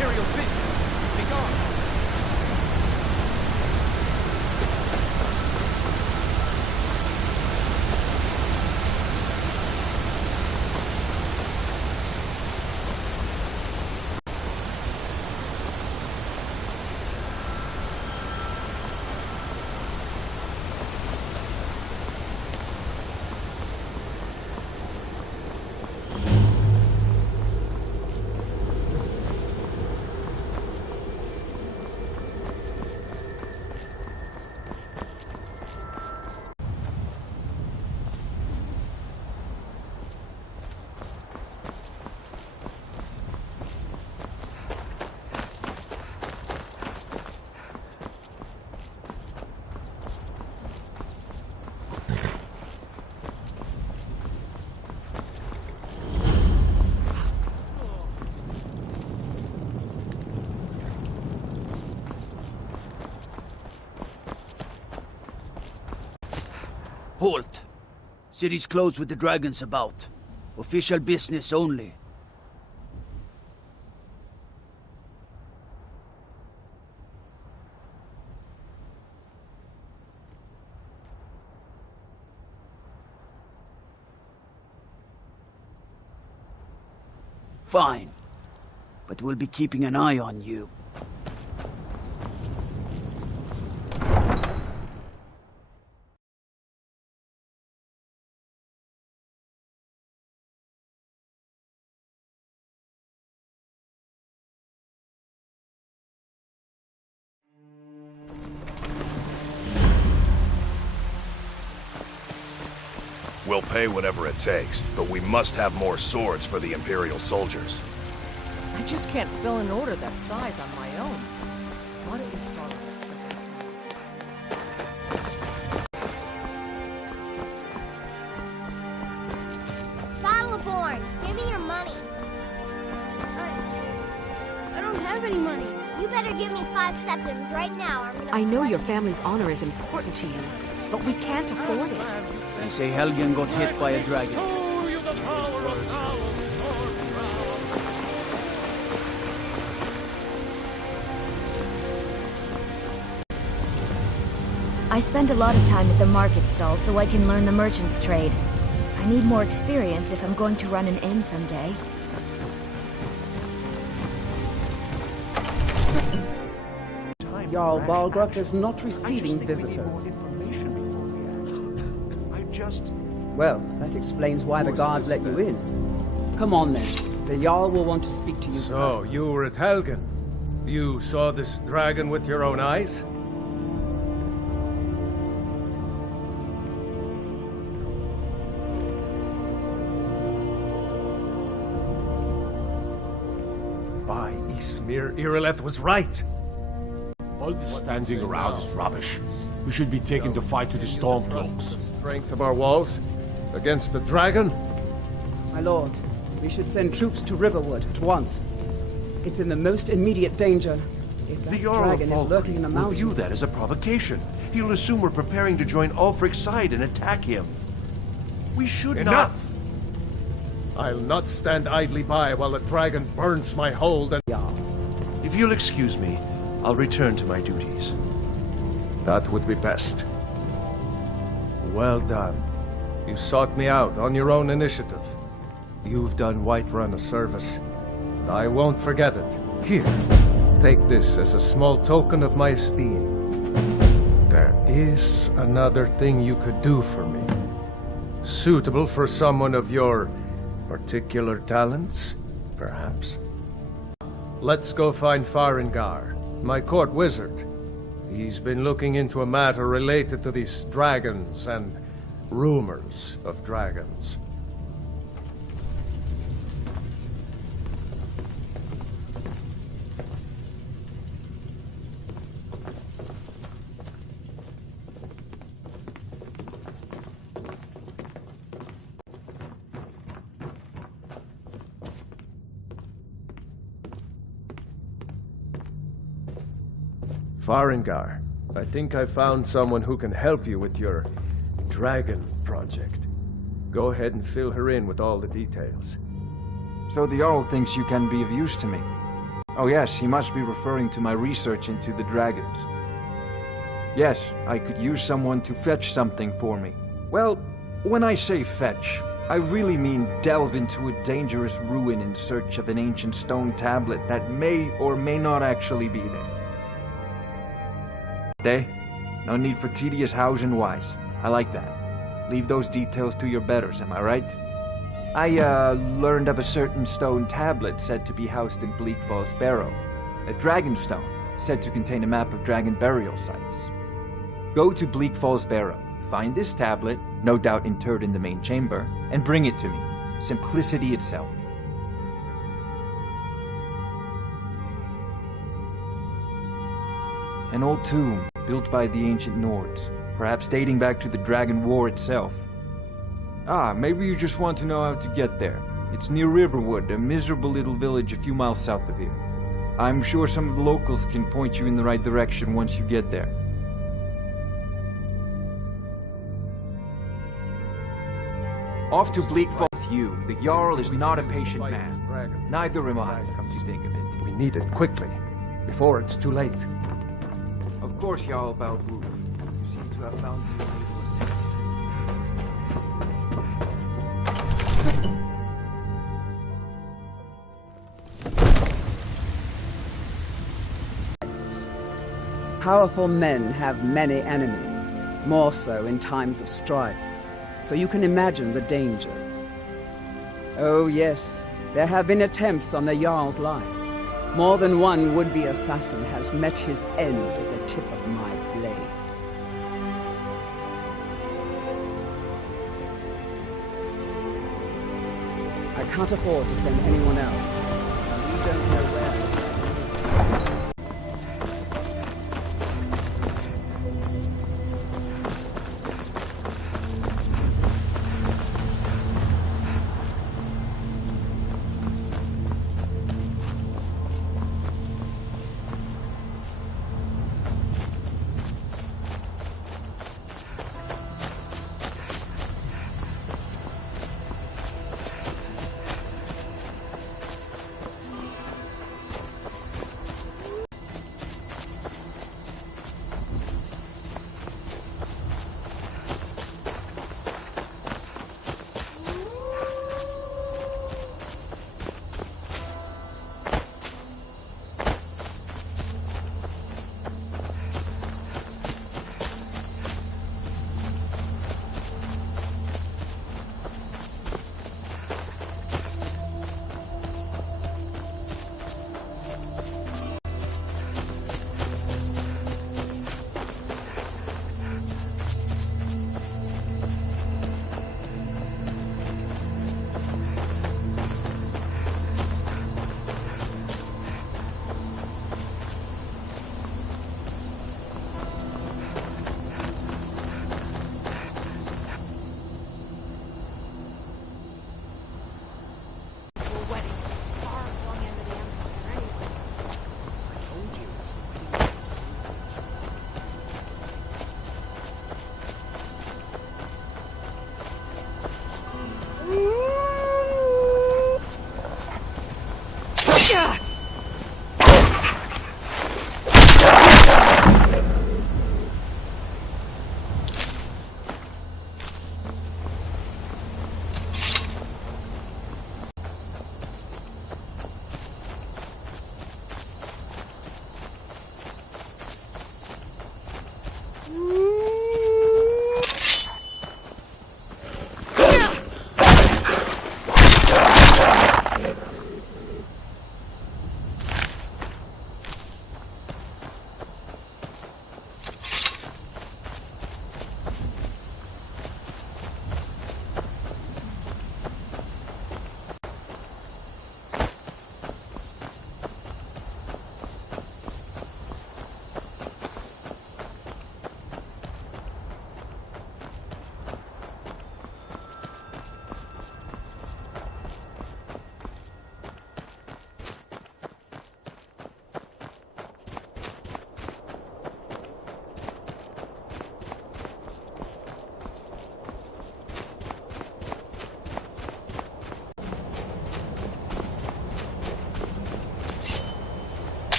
Imperial business. Be gone. Halt! City's closed with the dragons about. Official business only. Fine. But we'll be keeping an eye on you. We'll pay whatever it takes, but we must have more swords for the Imperial soldiers. I just can't fill an order that size on my own. Why don't you start with this? Battleborn, give me your money. I don't have any money. You better give me 5 septims right now. Or I'm gonna I know flood your it. family's honor is important to you, but we can't afford it. They say Helgen got hit by a dragon. I spend a lot of time at the market stall so I can learn the merchant's trade. I need more experience if I'm going to run an inn someday. Jarl Balgruck is not receiving visitors. Well, that explains why the guards let you in. Come on then. The Jarl will want to speak to you. So, you were at Helgen. You saw this dragon with your own eyes? By Ysmir, Irileth was right. All this standing around is rubbish. We should be taking the fight to the Stormcloaks. Strength of our walls against the dragon? My lord, we should send troops to Riverwood at once. It's in the most immediate danger. If that The Jarl of dragon is lurking in the will mountains... view that as a provocation. He'll assume we're preparing to join Ulfric's side and attack him. We should Enough! I'll not stand idly by while the dragon burns my hold and... Jarl. If you'll excuse me, I'll return to my duties. That would be best. Well done. You sought me out on your own initiative. You've done Whiterun a service, and I won't forget it. Here, take this as a small token of my esteem. There is another thing you could do for me. Suitable for someone of your particular talents, perhaps. Let's go find Farengar, my court wizard. He's been looking into a matter related to these dragons and rumors of dragons. Farengar, I think I found someone who can help you with your dragon project. Go ahead and fill her in with all the details. So the Jarl thinks you can be of use to me. Oh yes, he must be referring to my research into the dragons. Yes, I could use someone to fetch something for me. Well, when I say fetch, I really mean delve into a dangerous ruin in search of an ancient stone tablet that may or may not actually be there. No need for tedious hows and whys. I like that. Leave those details to your betters, am I right? I learned of a certain stone tablet said to be housed in Bleak Falls Barrow. A dragon stone, said to contain a map of dragon burial sites. Go to Bleak Falls Barrow, find this tablet, no doubt interred in the main chamber, and bring it to me. Simplicity itself. An old tomb, built by the ancient Nords, perhaps dating back to the Dragon War itself. Ah, maybe you just want to know how to get there. It's near Riverwood, a miserable little village a few miles south of here. I'm sure some of the locals can point you in the right direction once you get there. Off to Bleak Falls with you. The Jarl is not a patient man. Neither am I, come to think of it. We need it quickly, before it's too late. Of course, Jarl Balruf. You seem to have found the way to assist. Powerful men have many enemies, more so in times of strife, so you can imagine the dangers. Oh yes, there have been attempts on the Jarl's life. More than one would-be assassin has met his end at the tip of my blade. I can't afford to send anyone else. We don't know where.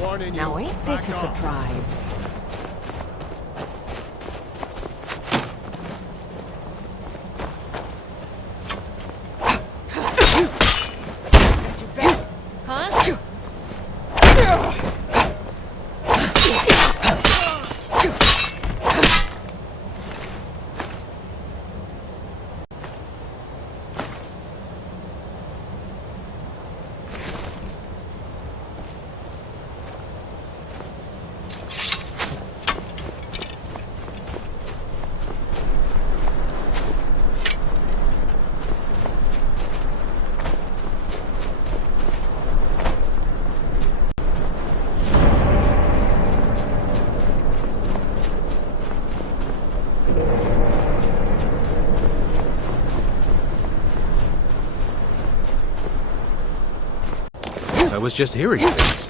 Warning you. Now ain't this a surprise? At your best, huh? I was just hearing things.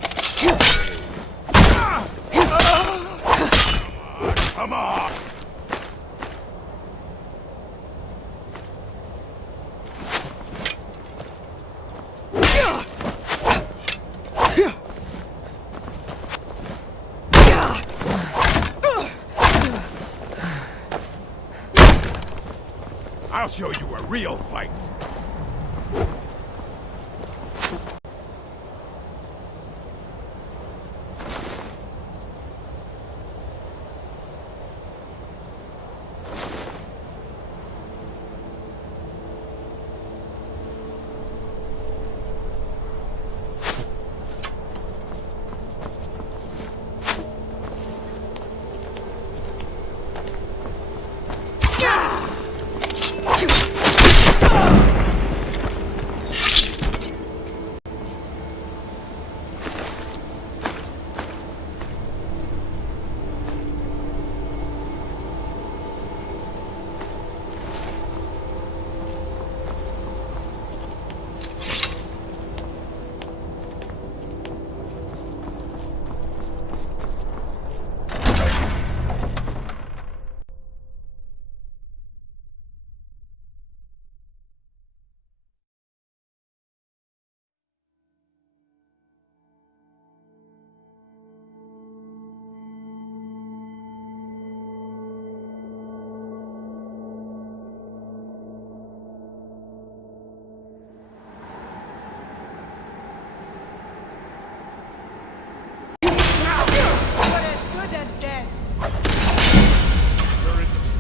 Come on! I'll show you a real fight.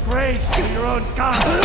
Disgrace to your own kind!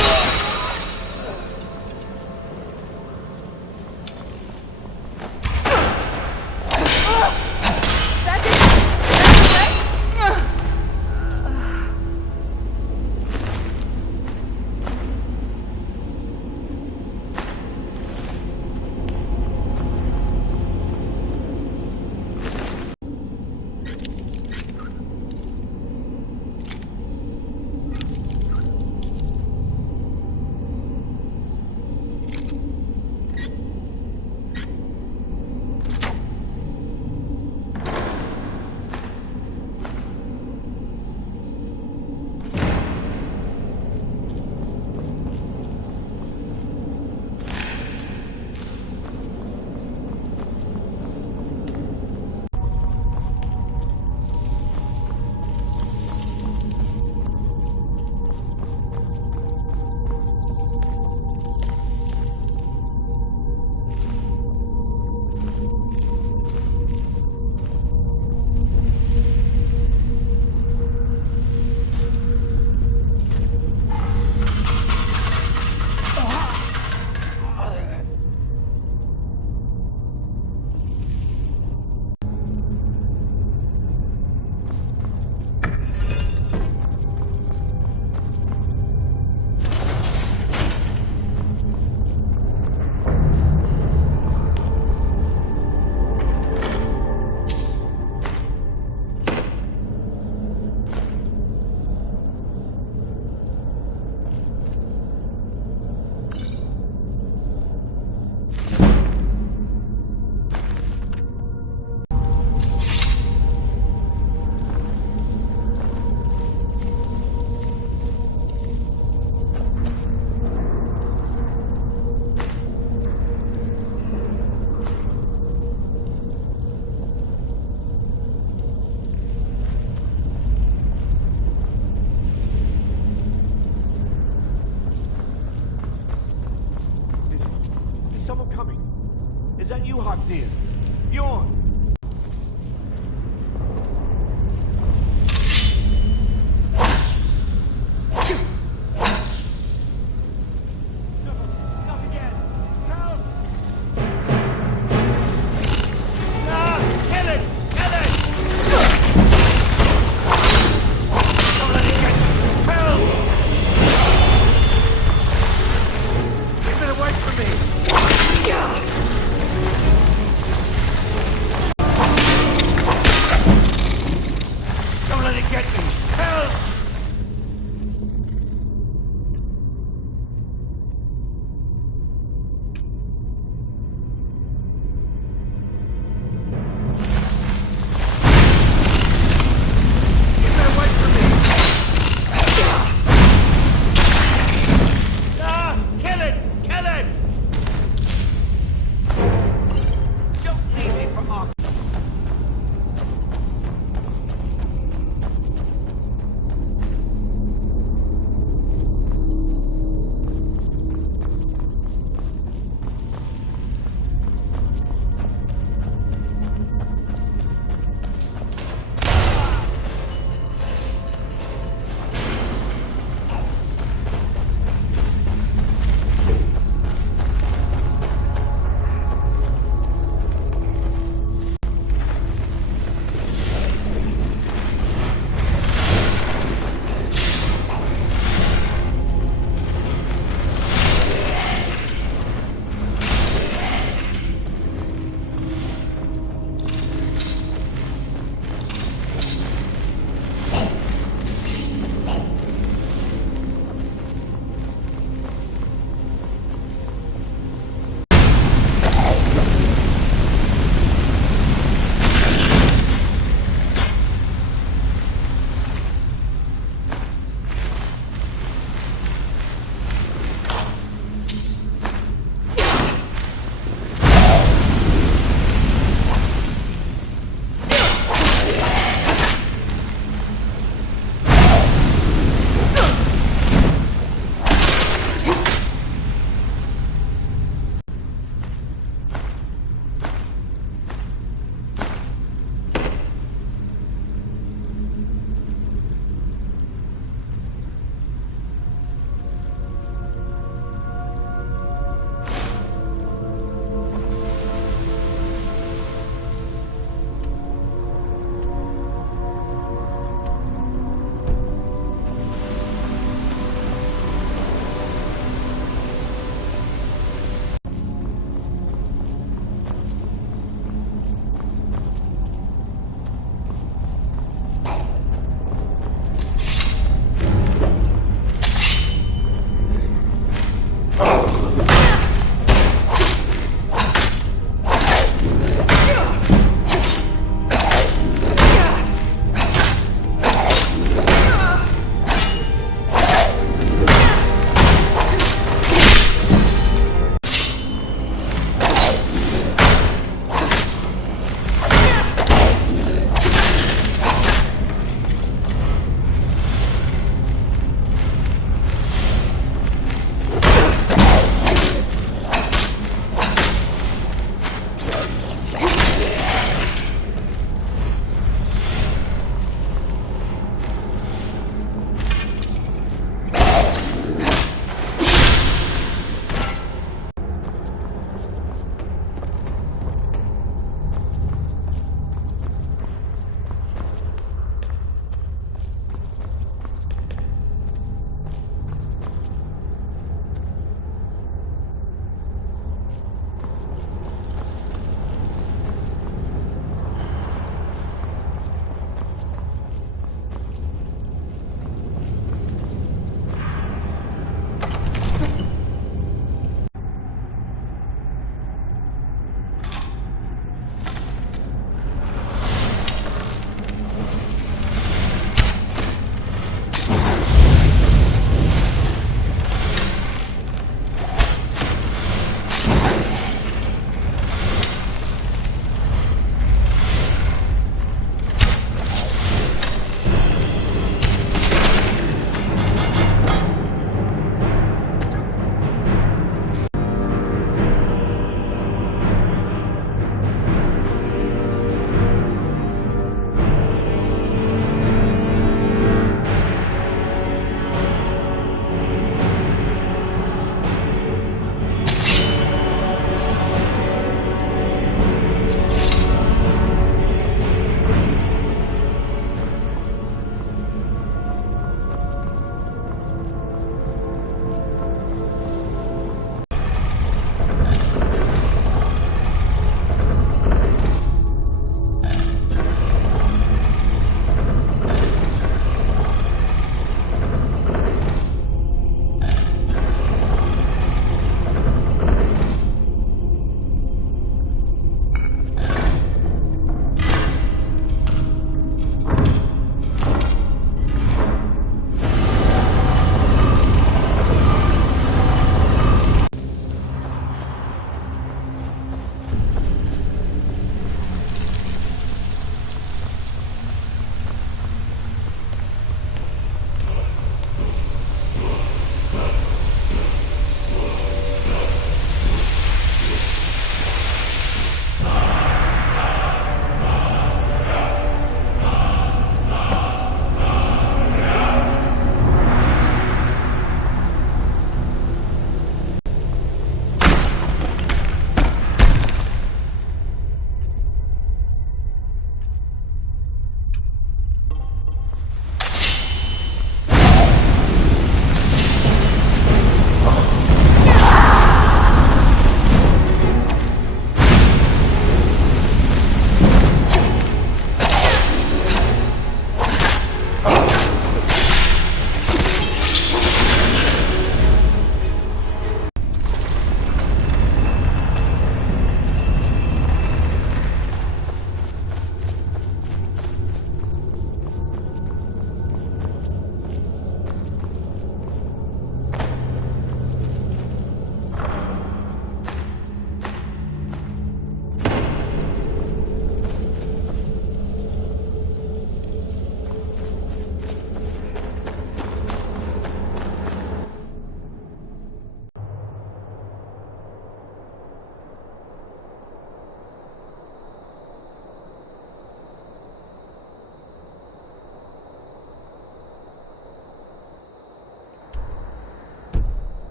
hot near. Bjorn!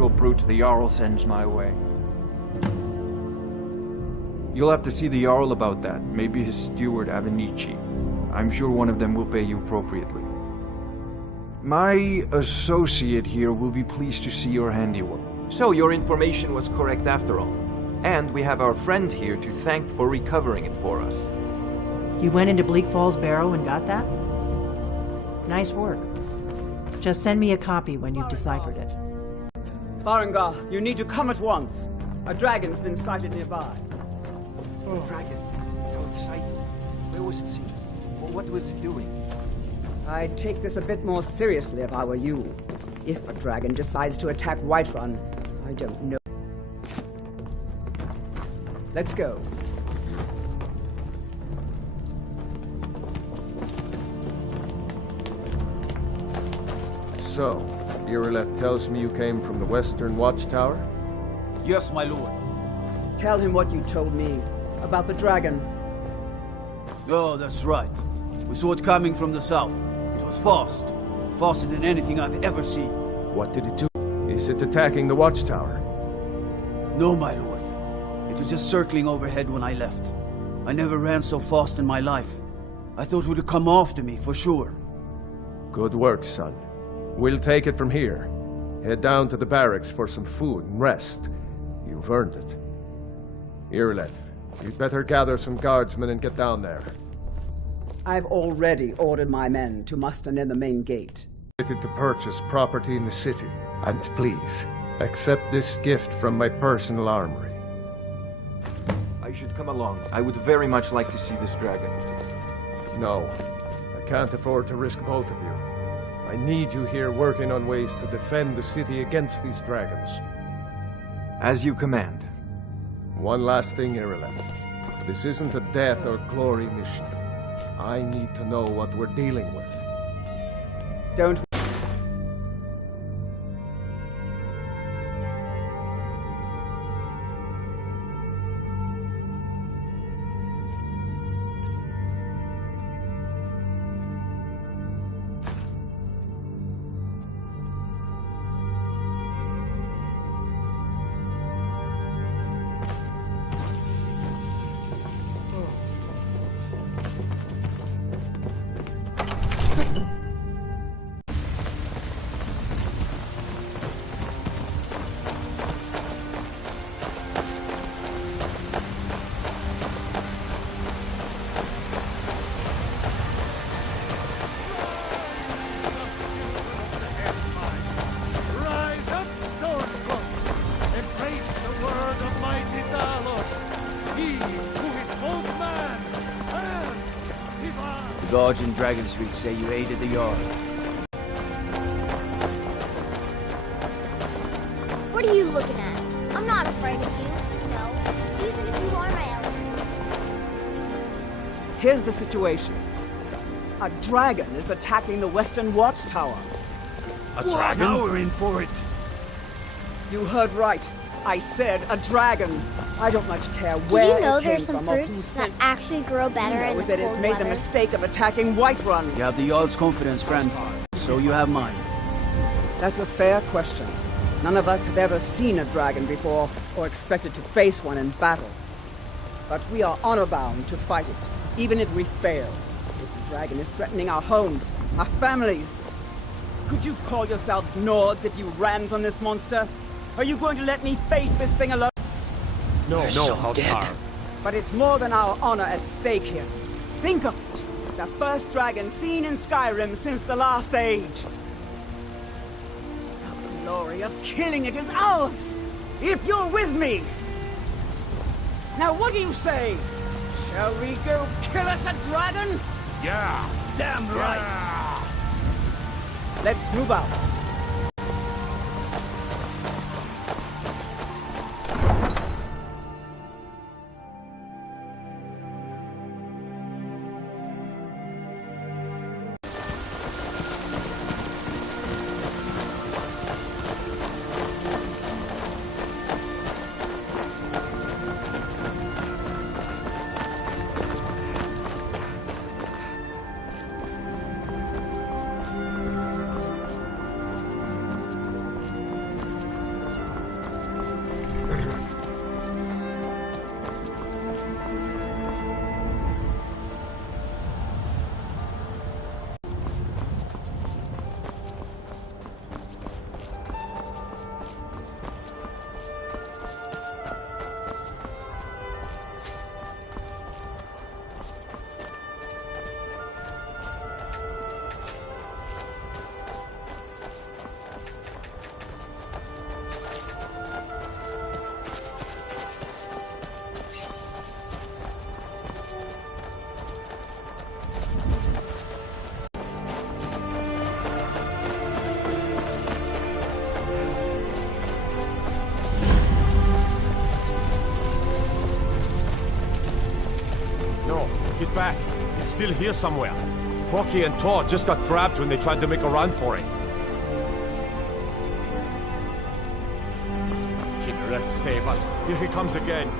unnatural brutes the Jarl sends my way. You'll have to see the Jarl about that, maybe his steward Avenici. I'm sure one of them will pay you appropriately. My associate here will be pleased to see your handiwork. So your information was correct after all. And we have our friend here to thank for recovering it for us. You went into Bleak Falls Barrow and got that? Nice work. Just send me a copy when you've deciphered it. Farengar, you need to come at once. A dragon's been sighted nearby. Oh, dragon. How exciting. Where was it seen? What was it doing? I'd take this a bit more seriously if I were you. If a dragon decides to attack Whiterun, I don't know. Let's go. So, Irileth tells me you came from the Western Watchtower? Yes, my lord. Tell him what you told me about the dragon. Oh, that's right. We saw it coming from the south. It was fast. Faster than anything I've ever seen. What did it do? Is it attacking the Watchtower? No, my lord. It was just circling overhead when I left. I never ran so fast in my life. I thought it would come after me, for sure. Good work, son. We'll take it from here. Head down to the barracks for some food and rest. You've earned it. Irileth, you'd better gather some guardsmen and get down there. I've already ordered my men to muster near the main gate. To purchase property in the city. And please, accept this gift from my personal armory. I should come along. I would very much like to see this dragon. No, I can't afford to risk both of you. I need you here working on ways to defend the city against these dragons. As you command. One last thing, Irileth. This isn't a death or glory mission. I need to know what we're dealing with. Don't... The guards in Dragon Street say you aided the Jarl. What are you looking at? I'm not afraid of you. No, even if you are my ally. Here's the situation. A dragon is attacking the Western Watchtower. A dragon? Now we're in for it. You heard right. I said a dragon. I don't much care Do where you know it came there's some from or who fruits that sent it. actually grow better in Knows the that it's cold made the weather? mistake of attacking Whiterun. You have the Jarl's confidence, friend. So you have mine. That's a fair question. None of us have ever seen a dragon before, or expected to face one in battle. But we are honor-bound to fight it, even if we fail. This dragon is threatening our homes, our families. Could you call yourselves Nords if you ran from this monster? Are you going to let me face this thing alone? No, I'll starve. But it's more than our honor at stake here. Think of it. The first dragon seen in Skyrim since the last age. The glory of killing it is ours, if you're with me. Now what do you say? Shall we go kill us a dragon? Yeah. Damn right. Let's move out. Get back. It's still here somewhere. Rocky and Todd just got grabbed when they tried to make a run for it. Here, let's save us. Here he comes again.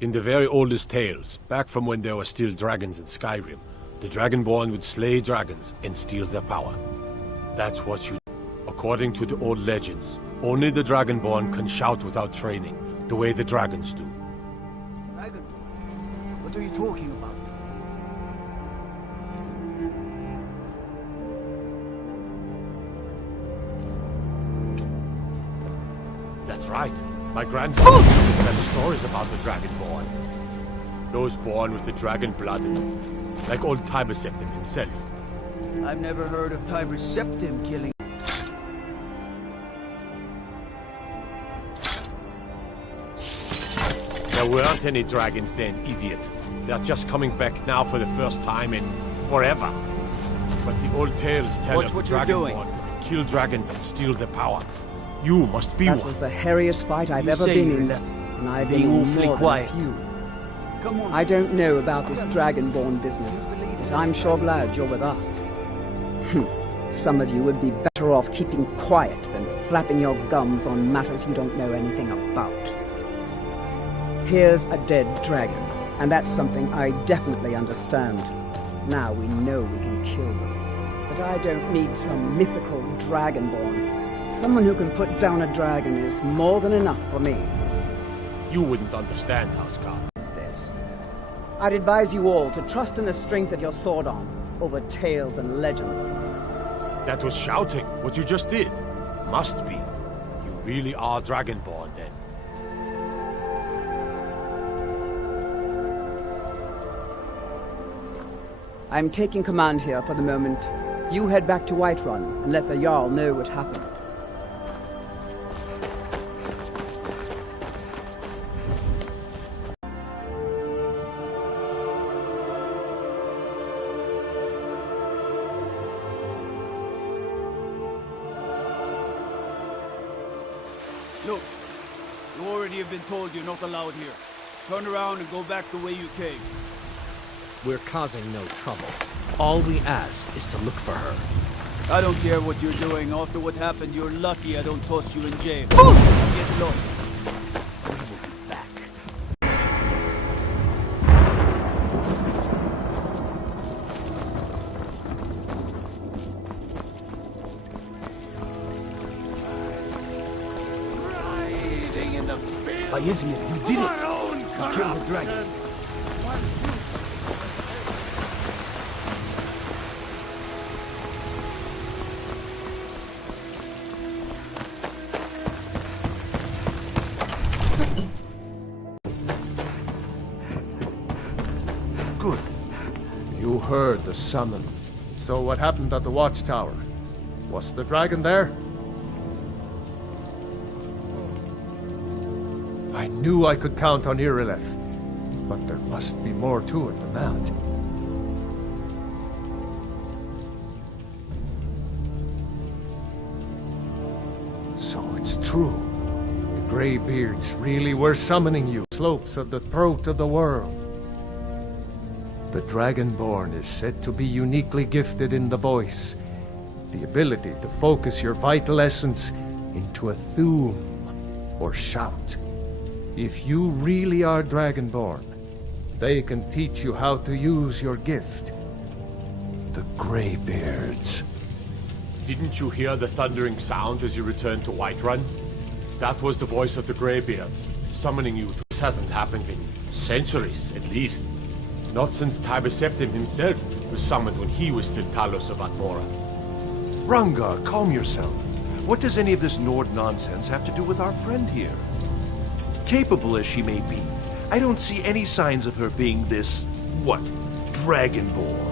In the very oldest tales, back from when there were still dragons in Skyrim, the Dragonborn would slay dragons and steal their power. That's what you do. According to the old legends, only the Dragonborn can shout without training, the way the dragons do. Dragonborn? What are you talking about? That's right. My grandfather had stories about the Dragonborn. Those born with the dragon blood in them, like old Tiber Septim himself. I've never heard of Tiber Septim killing. There weren't any dragons then, idiot. They're just coming back now for the first time in forever. But the old tales tell Watch of what the you're doing. Dragonborn kill dragons and steal their power. You must be That one. was the hairiest fight I've You ever say been you're in, left. and I've Being been in awfully more than quiet. a few. Come on. I don't know about this Dragonborn business, but I'm sure glad you're with us. Some of you would be better off keeping quiet than flapping your gums on matters you don't know anything about. Here's a dead dragon, and that's something I definitely understand. Now we know we can kill them. But I don't need some mythical Dragonborn. Someone who can put down a dragon is more than enough for me. You wouldn't understand, Houseguard. This. I'd advise you all to trust in the strength of your sword arm over tales and legends. That was shouting, what you just did. Must be. You really are Dragonborn, then. I'm taking command here for the moment. You head back to Whiterun and let the Jarl know what happened. Look, you already have been told you're not allowed here. Turn around and go back the way you came. We're causing no trouble. All we ask is to look for her. I don't care what you're doing. After what happened, you're lucky I don't toss you in jail. Get lost. We will be back. By Izmir, you did it! You killed the dragon. Good. You heard the summon. So what happened at the watchtower? Was the dragon there? I knew I could count on Irileth, but there must be more to it than that. So it's true. The Greybeards really were summoning you. Slopes of the throat of the world. The Dragonborn is said to be uniquely gifted in the voice, the ability to focus your vital essence into a thum or shout. If you really are Dragonborn, they can teach you how to use your gift. The Greybeards. Didn't you hear the thundering sound as you returned to Whiterun? That was the voice of the Greybeards, summoning you. This hasn't happened in centuries, at least. Not since Tiber Septim himself was summoned when he was still Talos of Atmora. Rangar, calm yourself. What does any of this Nord nonsense have to do with our friend here? Capable as she may be, I don't see any signs of her being this, Dragonborn.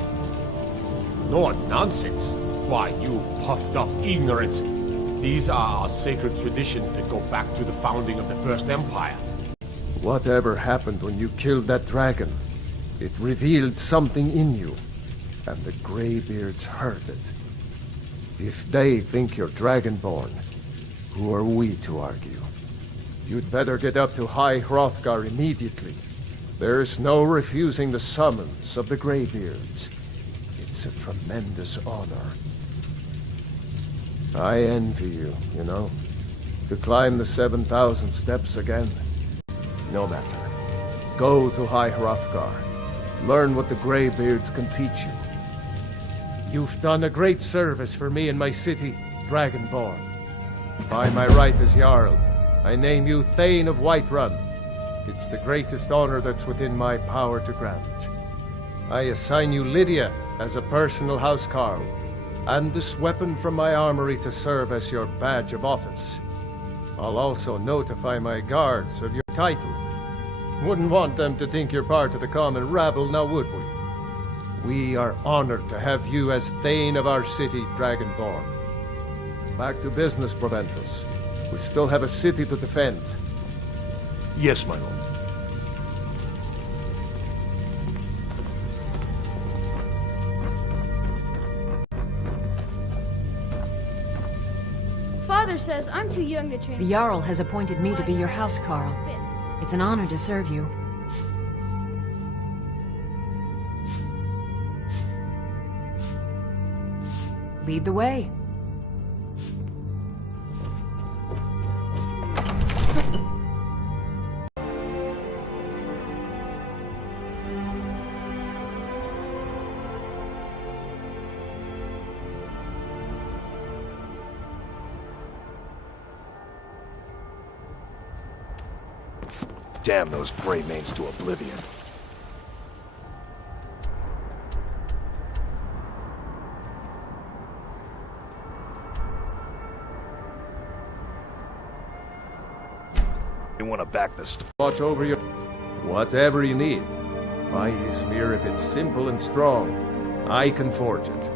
Nord nonsense? Why, you puffed up ignorant. These are our sacred traditions that go back to the founding of the First Empire. Whatever happened when you killed that dragon, it revealed something in you, and the Greybeards heard it. If they think you're Dragonborn, who are we to argue? You'd better get up to High Hrothgar immediately. There's no refusing the summons of the Greybeards. It's a tremendous honor. I envy you, you know. To climb the 7,000 steps again. No matter. Go to High Hrothgar. Learn what the Greybeards can teach you. You've done a great service for me and my city, Dragonborn. By my right as Jarl, I name you Thane of Whiterun. It's the greatest honor that's within my power to grant. I assign you Lydia as a personal housecarl, and this weapon from my armory to serve as your badge of office. I'll also notify my guards of your title. Wouldn't want them to think you're part of the common rabble, now would we? We are honored to have you as Thane of our city, Dragonborn. Back to business, Proventus. We still have a city to defend. Yes, my lord. Father says I'm too young to train. The Jarl has appointed me to be your housecarl. It's an honor to serve you. Lead the way. Damn those Greymanes to oblivion. You want to back the Watch over your... Whatever you need. My Ysmir, if it's simple and strong, I can forge it.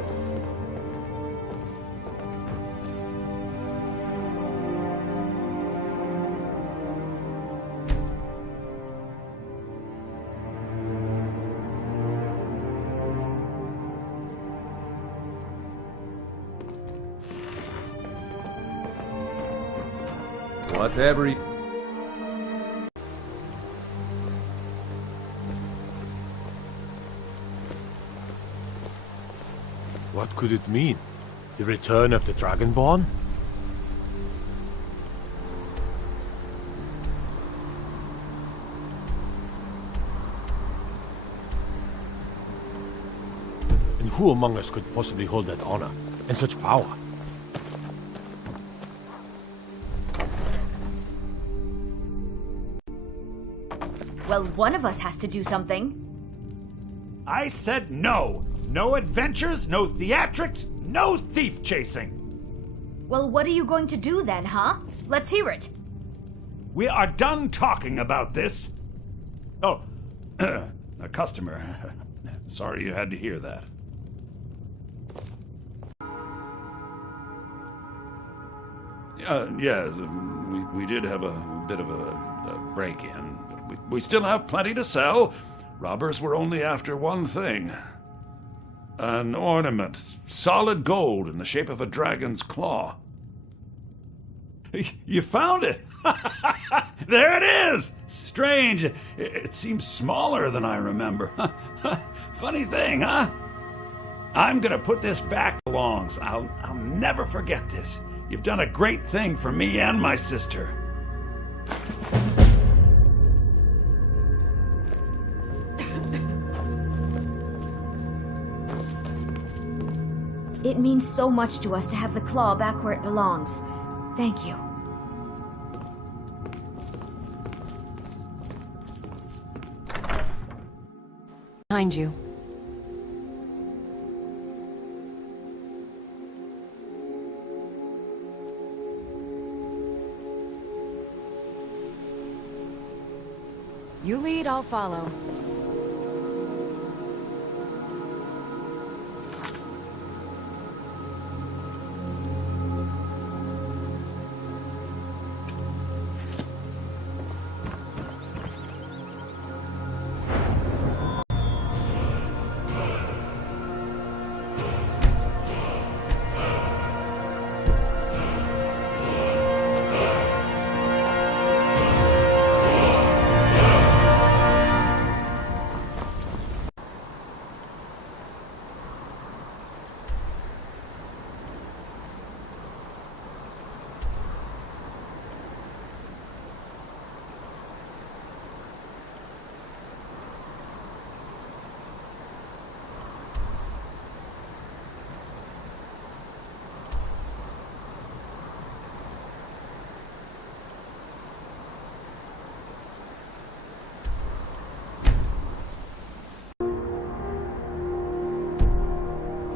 But every... What could it mean? The return of the Dragonborn? And who among us could possibly hold that honor and such power? Well, one of us has to do something. I said no! No adventures, no theatrics, no thief chasing! Well, what are you going to do then, huh? Let's hear it. We are done talking about this. Oh, a customer. Sorry you had to hear that. Yeah, we did have a bit of a break-in. But we still have plenty to sell. Robbers were only after one thing. An ornament, solid gold in the shape of a dragon's claw. You found it! There it is! Strange. It seems smaller than I remember. Funny thing, huh? I'm gonna put this back belongs. I'll never forget this. You've done a great thing for me and my sister. It means so much to us to have the claw back where it belongs. Thank you. Behind you. You lead, I'll follow.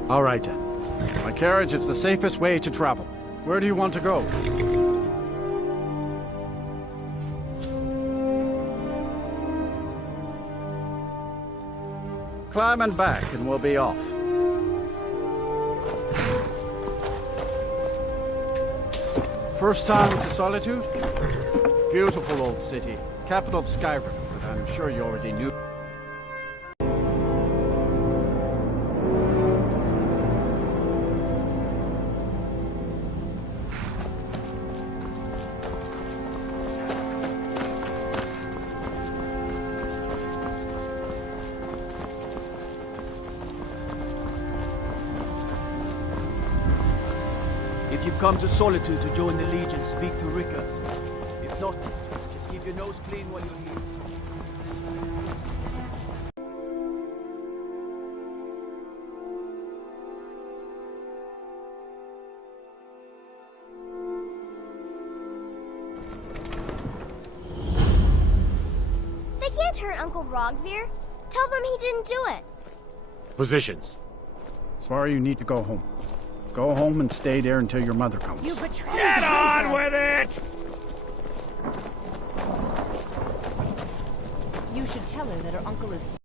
All right, then. My carriage is the safest way to travel. Where do you want to go? Climb and back, and we'll be off. First time to Solitude? Beautiful old city. Capital of Skyrim, but I'm sure you already knew. If you've come to Solitude to join the Legion, speak to Rika. If not, just keep your nose clean while you're here. They can't hurt Uncle Rogvir. Tell them he didn't do it. Positions. Sorry, you need to go home. Go home and stay there until your mother comes. You betrayed Get on with it! You should tell her that her uncle is...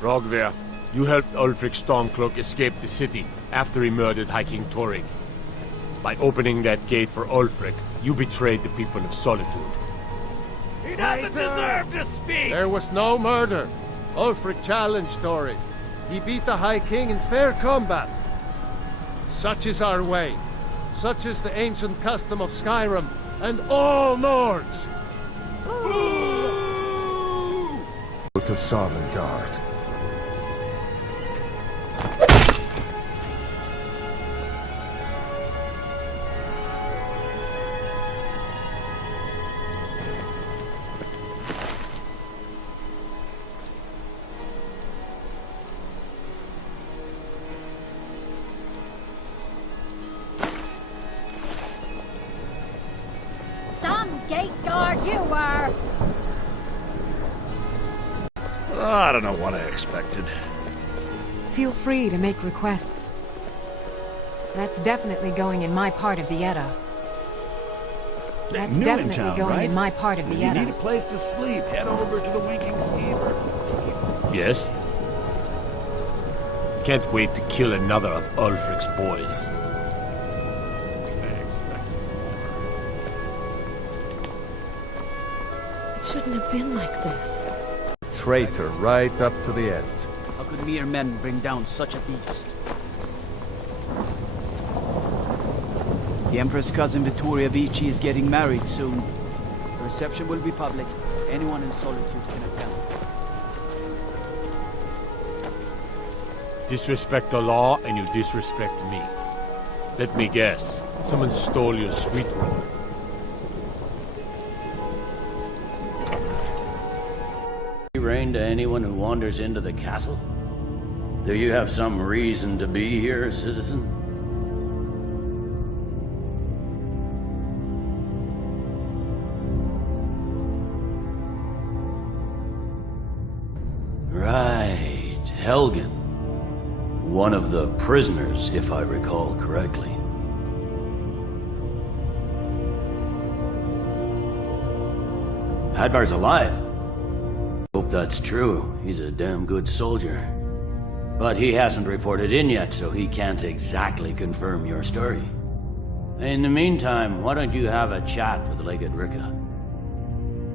Rogvir, you helped Ulfric Stormcloak escape the city after he murdered High King Torrig. By opening that gate for Ulfric, you betrayed the people of Solitude. He doesn't deserve to speak! There was no murder. Ulfric challenged Torrig. He beat the High King in fair combat. Such is our way. Such is the ancient custom of Skyrim. and all Nords! Go to Sovngarde. Some gate guard you were! I don't know what I expected. Feel free to make requests. That's definitely going in my part of the Edda. That's New in definitely town, going right? in my part of the You Edda. need a place to sleep. Head over to the Winking Skeever. Yes? Can't wait to kill another of Ulfric's boys. It shouldn't have been like this. Traitor right up to the end. How could mere men bring down such a beast? The Emperor's cousin Vittoria Vici is getting married soon. The reception will be public. Anyone in Solitude can attend. Disrespect the law and you disrespect me. Let me guess. Someone stole your sweet roll. Rain to anyone who wanders into the castle? Do you have some reason to be here, citizen? Right, Helgen. One of the prisoners, if I recall correctly. Hadvar's alive. Hope that's true. He's a damn good soldier. But he hasn't reported in yet, so he can't exactly confirm your story. In the meantime, why don't you have a chat with Legate Ricka?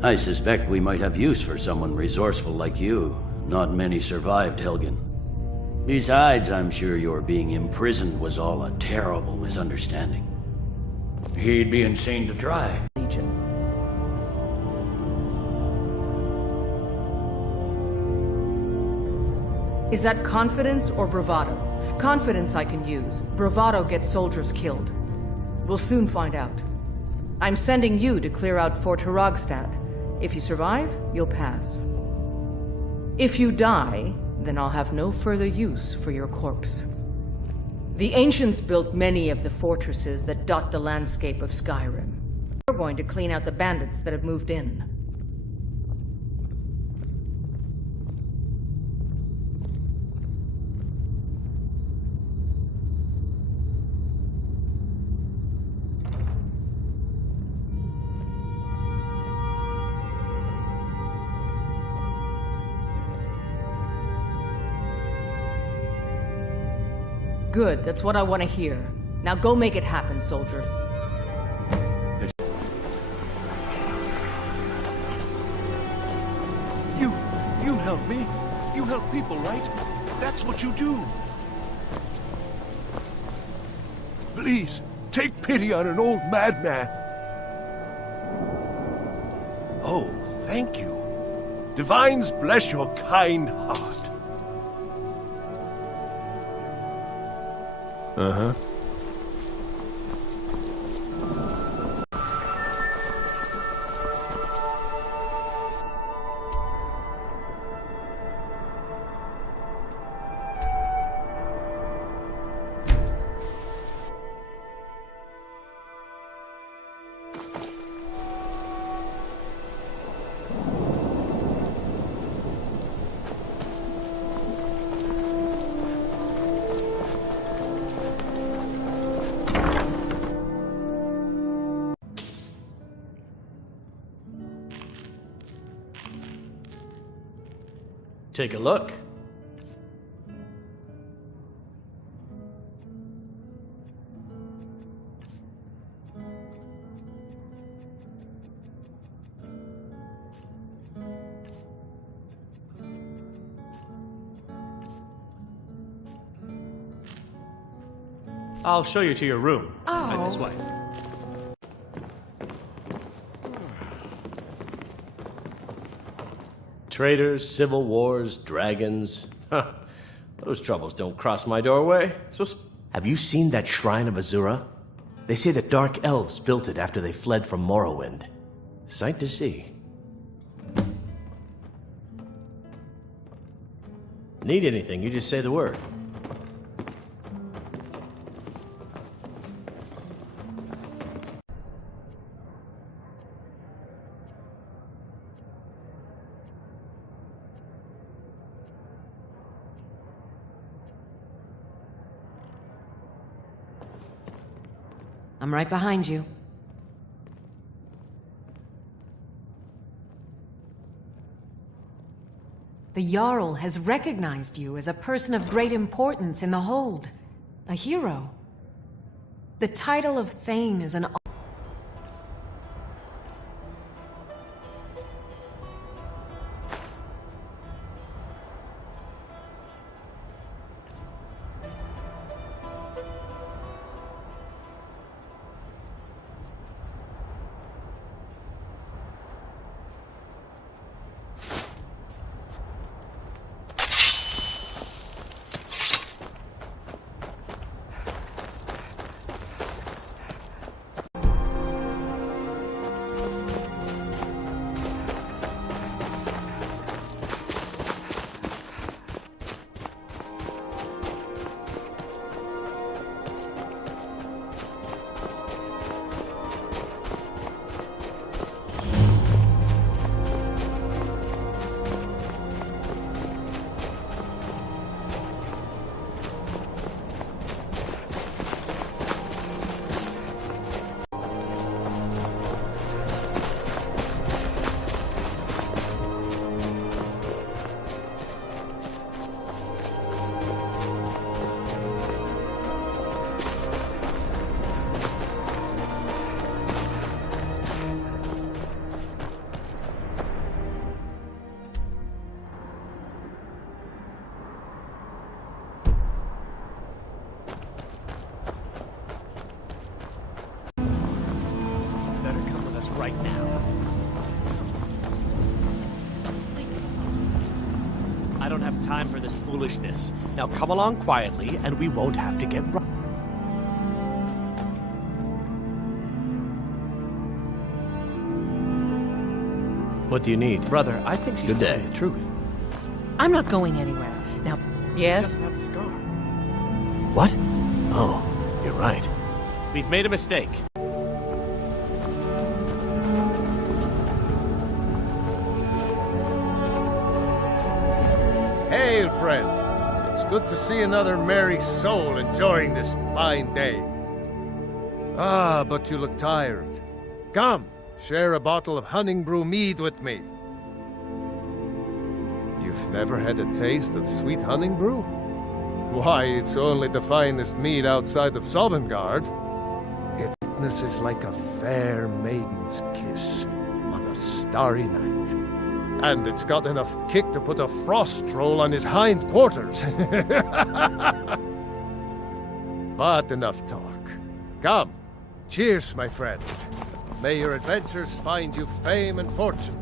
I suspect we might have use for someone resourceful like you. Not many survived, Helgen. Besides, I'm sure your being imprisoned was all a terrible misunderstanding. He'd be insane to try. Legion. Is that confidence or bravado? Confidence I can use. Bravado gets soldiers killed. We'll soon find out. I'm sending you to clear out Fort Haragstad. If you survive, you'll pass. If you die, then I'll have no further use for your corpse. The ancients built many of the fortresses that dot the landscape of Skyrim. We're going to clean out the bandits that have moved in. Good, that's what I want to hear. Now go make it happen, soldier. You help me. You help people, right? That's what you do. Please, take pity on an old madman. Oh, thank you. Divines bless your kind heart. Uh-huh. Take a look. I'll show you to your room. Right this way. Traders, civil wars, dragons. Huh. Those troubles don't cross my doorway. So, have you seen that shrine of Azura? They say that dark elves built it after they fled from Morrowind. Sight to see. Need anything, you just say the word. I'm right behind you. The Jarl has recognized you as a person of great importance in the Hold. A hero. The title of Thane is an... Right now. I don't have time for this foolishness. Now come along quietly, and we won't have to get robbed. What do you need? Brother, I think she's telling the truth. I'm not going anywhere. Now, yes? She doesn't have the scar. What? Oh, you're right. We've made a mistake. Hail, friend. It's good to see another merry soul enjoying this fine day. Ah, but you look tired. Come, share a bottle of Hunting Brew mead with me. You've never had a taste of sweet Hunting Brew? Why, it's only the finest mead outside of Sovngarde. Its sweetness is like a fair maiden's kiss on a starry night. And it's got enough kick to put a frost troll on his hind quarters. But enough talk. Come, cheers, my friend. May your adventures find you fame and fortune.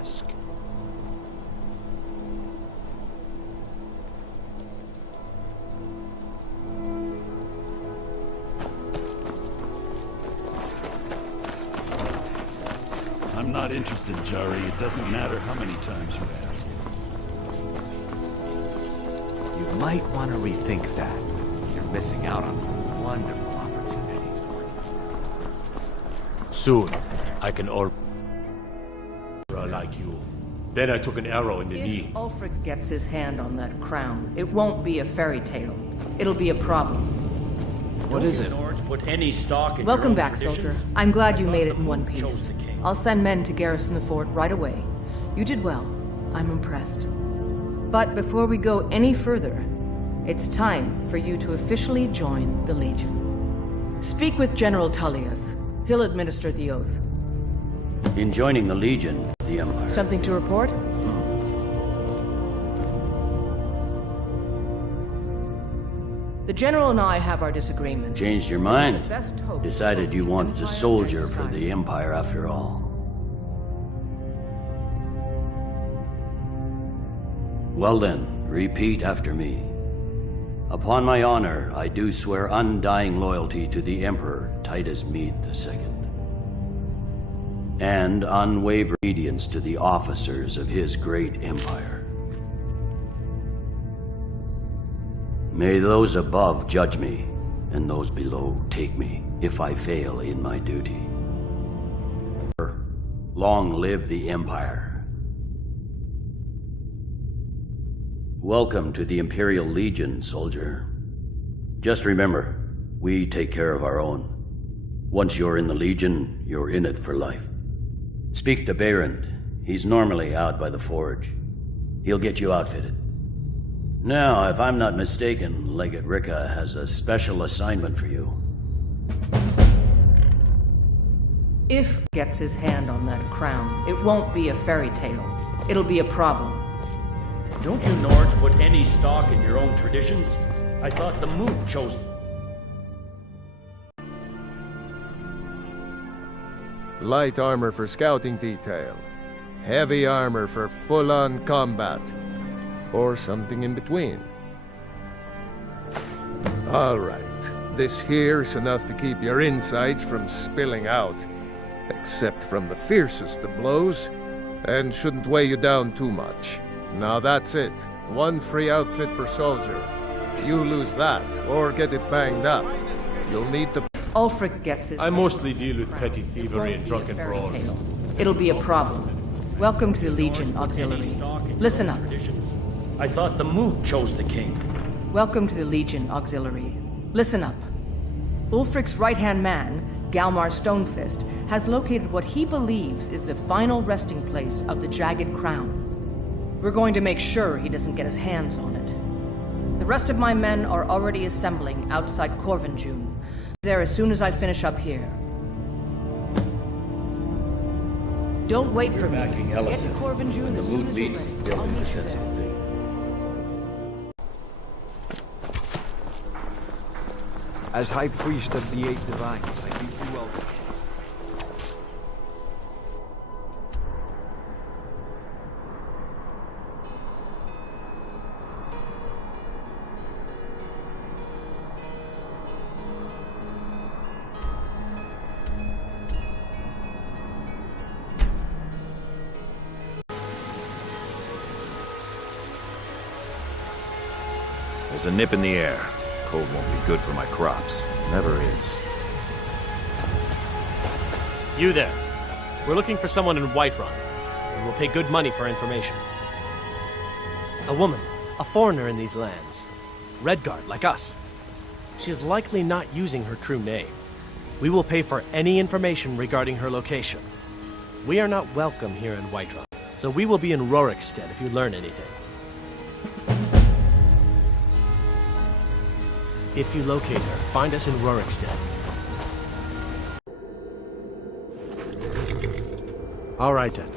ask. I'm not interested, Jari. It doesn't matter how many times you ask. You might want to rethink that. You're missing out on some wonderful opportunities. Soon, I can all like you. Then I took an arrow in the knee. If Ulfric gets his hand on that crown, it won't be a fairy tale. It'll be a problem. What is it? Put any stock in Welcome back, soldier. I'm glad you made it in one piece. I'll send men to garrison the fort right away. You did well. I'm impressed. But before we go any further, it's time for you to officially join the Legion. Speak with General Tullius. He'll administer the oath. In joining the Legion, the Empire... Something to report? The General and I have our disagreements. Changed your mind? Decided you wanted to soldier for the Empire after all. Well then, repeat after me. Upon my honor, I do swear undying loyalty to the Emperor Titus Mede II. And unwavering obedience to the officers of his great empire. May those above judge me, and those below take me, if I fail in my duty. Long live the Empire. Welcome to the Imperial Legion, soldier. Just remember, we take care of our own. Once you're in the Legion, you're in it for life. Speak to Behrend. He's normally out by the forge. He'll get you outfitted. Now, if I'm not mistaken, Legate Ricka has a special assignment for you. If gets his hand on that crown, it won't be a fairy tale. It'll be a problem. Don't you Nords put any stock in your own traditions? I thought the Moot chose... Light armor for scouting detail. Heavy armor for full-on combat. Or something in between. All right. This here's enough to keep your insides from spilling out. Except from the fiercest of blows. And shouldn't weigh you down too much. Now that's it. One free outfit per soldier. You lose that, or get it banged up. You'll need to... Ulfric gets his... I mostly deal with petty thievery and drunken brawls. It'll be a problem. Welcome to the Legion Auxiliary. Listen up. I thought the Moot chose the king. Welcome to the Legion Auxiliary. Listen up. Ulfric's right-hand man, Galmar Stonefist, has located what he believes is the final resting place of the Jagged Crown. We're going to make sure he doesn't get his hands on it. The rest of my men are already assembling outside Corvinjune. There as soon as I finish up here. Don't wait for me. Get to Corvinjune as soon as you're ready. I'll meet you there. As High Priest of the Eight Divines, I bid you welcome. There's a nip in the air. Cold won't be good for my crops. Never is. You there. We're looking for someone in Whiterun. And we'll pay good money for information. A woman. A foreigner in these lands. Redguard, like us. She is likely not using her true name. We will pay for any information regarding her location. We are not welcome here in Whiterun, so we will be in Rorikstead if you learn anything. If you locate her, find us in Rorikstead. All right, then.